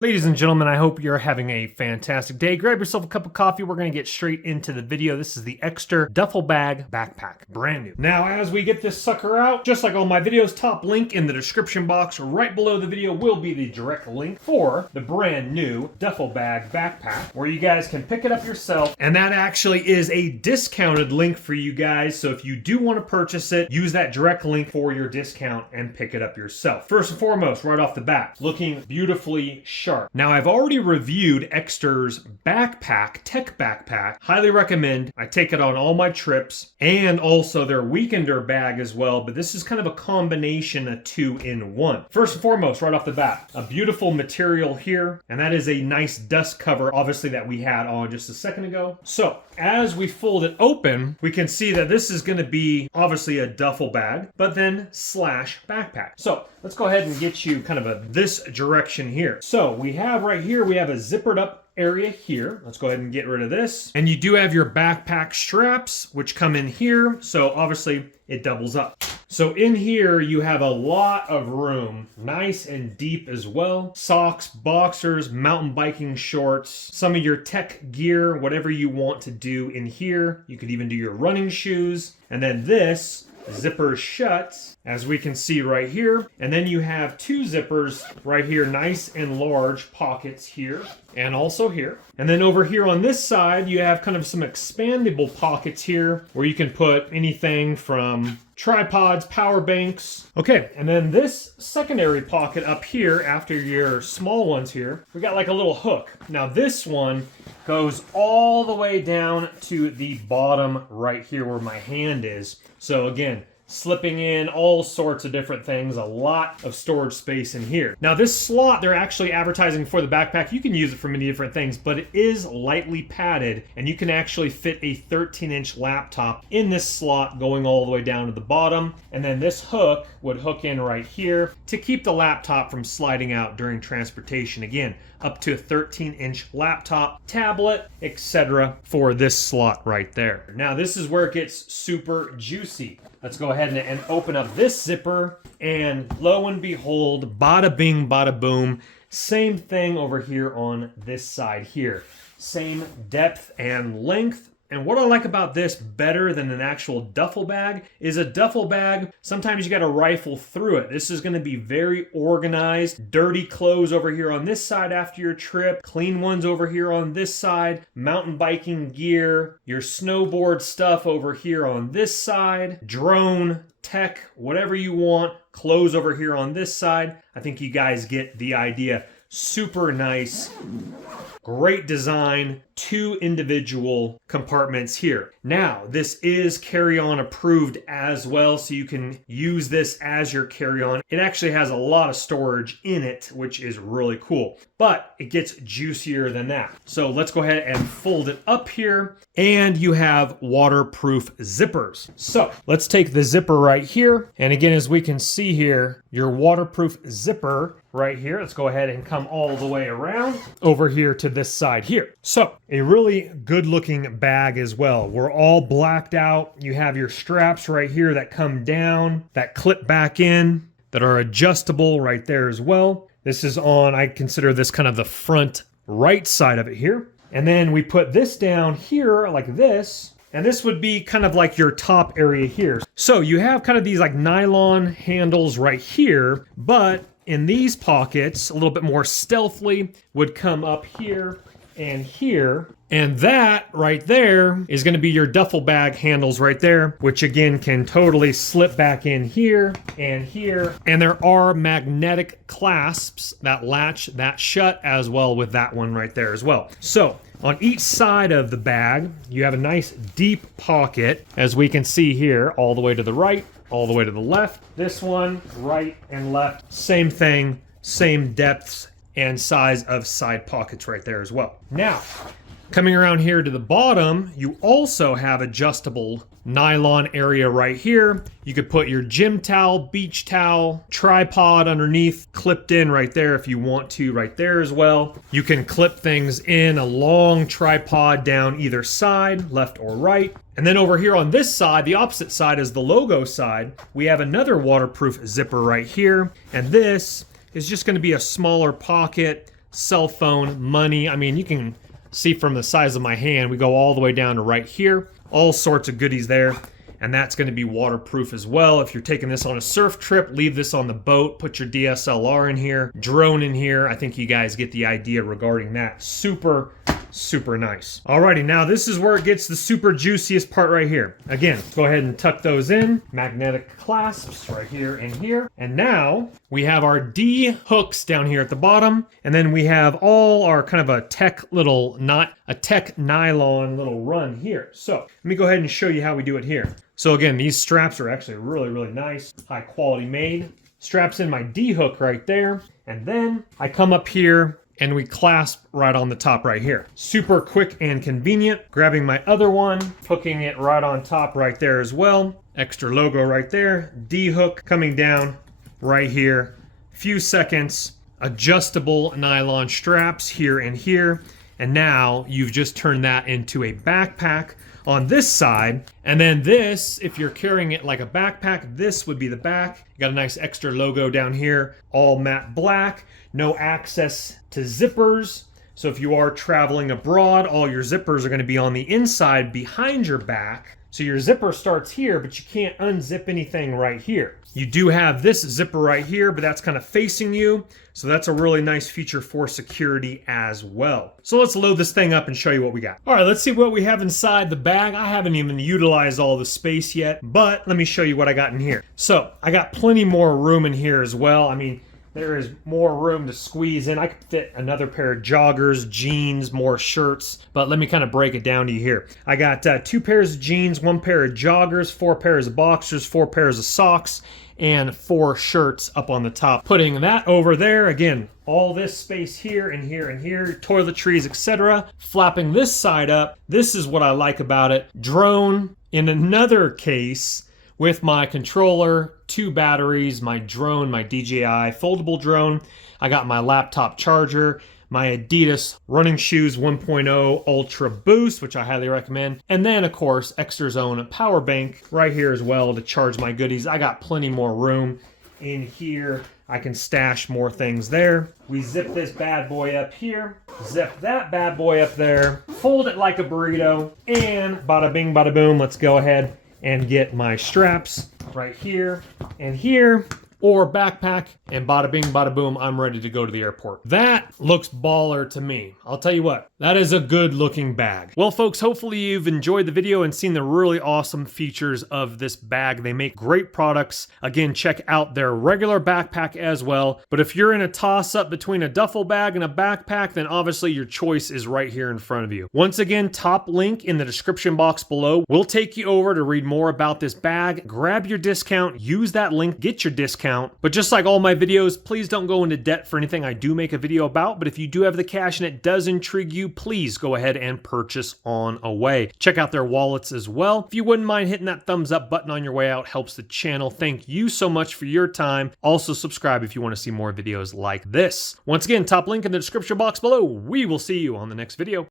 Ladies and gentlemen, I hope you're having a fantastic day. Grab yourself a cup of coffee. We're going to get straight into the video. This is the Ekster duffel bag backpack, brand new. Now, as we get this sucker out, just like all my videos, top link in the description box right below the video will be the direct link for the brand new duffel bag backpack, where you guys can pick it up yourself. And that actually is a discounted link for you guys. So if you do want to purchase it, use that direct link for your discount and pick it up yourself. First and foremost, right off the bat, looking beautifully sharp. Now, I've already reviewed Ekster's backpack, tech backpack. Highly recommend. I take it on all my trips, and also their weekender bag as well, but this is kind of a combination of 2-in-1. First and foremost, right off the bat, a beautiful material here, and that is a nice dust cover, obviously, that we had on just a second ago. So, as we fold it open, we can see that this is going to be obviously a duffel bag, but then slash backpack. So let's go ahead and get you kind of this direction here. So we have right here, we have a zippered up area here. Let's go ahead and get rid of this. And you do have your backpack straps, which come in here. So obviously it doubles up. So in here, you have a lot of room, nice and deep as well. Socks, boxers, mountain biking shorts, some of your tech gear, whatever you want to do in here. You could even do your running shoes. And then this zipper shuts, as we can see right here. And then you have two zippers right here, nice and large pockets here and also here. And then over here on this side, you have kind of some expandable pockets here where you can put anything from tripods, power banks. Okay, and then this secondary pocket up here after your small ones here, we got like a little hook. Now this one goes all the way down to the bottom right here where my hand is. So again, slipping in all sorts of different things, a lot of storage space in here. Now this slot, they're actually advertising for the backpack. You can use it for many different things, but it is lightly padded, and you can actually fit a 13-inch laptop in this slot going all the way down to the bottom. And then this hook would hook in right here to keep the laptop from sliding out during transportation. Again, up to a 13-inch laptop, tablet, etc. for this slot right there. Now this is where it gets super juicy. Let's go ahead and open up this zipper, and lo and behold, bada bing, bada boom. Same thing over here on this side here. Same depth and length. And what I like about this better than an actual duffel bag is a duffel bag, sometimes you got to rifle through it. This is going to be very organized. Dirty clothes over here on this side after your trip, clean ones over here on this side, mountain biking gear, your snowboard stuff over here on this side, drone, tech, whatever you want, clothes over here on this side. I think you guys get the idea. Super nice. Great design, two individual compartments here. Now, this is carry-on approved as well, so you can use this as your carry-on. It actually has a lot of storage in it, which is really cool, but it gets juicier than that. So let's go ahead and fold it up here, and you have waterproof zippers. So let's take the zipper right here, and again, as we can see here, your waterproof zipper right here. Let's go ahead and come all the way around over here to this side here. So a really good looking bag as well. We're all blacked out. You have your straps right here that come down, that clip back in, that are adjustable right there as well. This is on, I consider this kind of the front right side of it here. And then we put this down here like this. And this would be kind of like your top area here. So you have kind of these like nylon handles right here, but in these pockets, a little bit more stealthily, would come up here and here. And that right there is going to be your duffel bag handles right there, which again can totally slip back in here and here. And there are magnetic clasps that latch that shut as well with that one right there as well. So on each side of the bag, you have a nice deep pocket, as we can see here, all the way to the right, all the way to the left. This one, right and left, same thing, same depths and size of side pockets right there as well. Now, coming around here to the bottom, you also have adjustable nylon area right here. You could put your gym towel, beach towel, tripod underneath, clipped in right there if you want to right there as well. You can clip things in a long tripod down either side, left or right. And then over here on this side, the opposite side is the logo side, we have another waterproof zipper right here. And this is just going to be a smaller pocket cell phone, money. I mean, you can see from the size of my hand, we go all the way down to right here. All sorts of goodies there. And that's going to be waterproof as well. If you're taking this on a surf trip, leave this on the boat, put your DSLR in here, drone in here. I think you guys get the idea regarding that. Super nice. Alrighty, now this is where it gets the super juiciest part right here. Again, go ahead and tuck those in. Magnetic clasps right here and here. And now we have our D hooks down here at the bottom. And then we have all our kind of a tech little, not a tech nylon little run here. So let me go ahead and show you how we do it here. So again, these straps are actually really nice, high quality made. Straps in my D hook right there. And then I come up here and we clasp right on the top right here. Super quick and convenient. Grabbing my other one, hooking it right on top right there as well. Ekster logo right there. D hook coming down right here. Few seconds. Adjustable nylon straps here and here. And now you've just turned that into a backpack on this side. And then this, if you're carrying it like a backpack, this would be the back. You got a nice Ekster logo down here, all matte black. No access to zippers. So if you are traveling abroad, all your zippers are going to be on the inside behind your back. So your zipper starts here, but you can't unzip anything right here. You do have this zipper right here, but that's kind of facing you. So that's a really nice feature for security as well. So let's load this thing up and show you what we got. All right, let's see what we have inside the bag. I haven't even utilized all the space yet, but let me show you what I got in here. So I got plenty more room in here as well. I mean, there is more room to squeeze in. I could fit another pair of joggers, jeans, more shirts, but let me kind of break it down to you here. I got 2 pairs of jeans, 1 pair of joggers, 4 pairs of boxers, 4 pairs of socks, and 4 shirts up on the top. Putting that over there, again, all this space here and here and here, toiletries, etc. Flapping this side up, this is what I like about it. Drone in another case, with my controller, 2 batteries, my drone, my DJI foldable drone. I got my laptop charger, my Adidas running shoes 1.0 Ultra Boost, which I highly recommend. And then, of course, Ekster's own power bank right here as well to charge my goodies. I got plenty more room in here. I can stash more things there. We zip this bad boy up here, zip that bad boy up there, fold it like a burrito, and bada bing, bada boom, let's go ahead and get my straps right here and here, or backpack, and bada bing, bada boom, I'm ready to go to the airport. That looks baller to me. I'll tell you what, that is a good looking bag. Well, folks, hopefully you've enjoyed the video and seen the really awesome features of this bag. They make great products. Again, check out their regular backpack as well. But if you're in a toss up between a duffel bag and a backpack, then obviously your choice is right here in front of you. Once again, top link in the description box below will take you over to read more about this bag. Grab your discount, use that link, get your discount. But just like all my videos, please don't go into debt for anything I do make a video about. But if you do have the cash and it does intrigue you, please go ahead and purchase on away. Check out their wallets as well. If you wouldn't mind hitting that thumbs up button on your way out, helps the channel. Thank you so much for your time. Also subscribe if you want to see more videos like this. Once again, top link in the description box below. We will see you on the next video.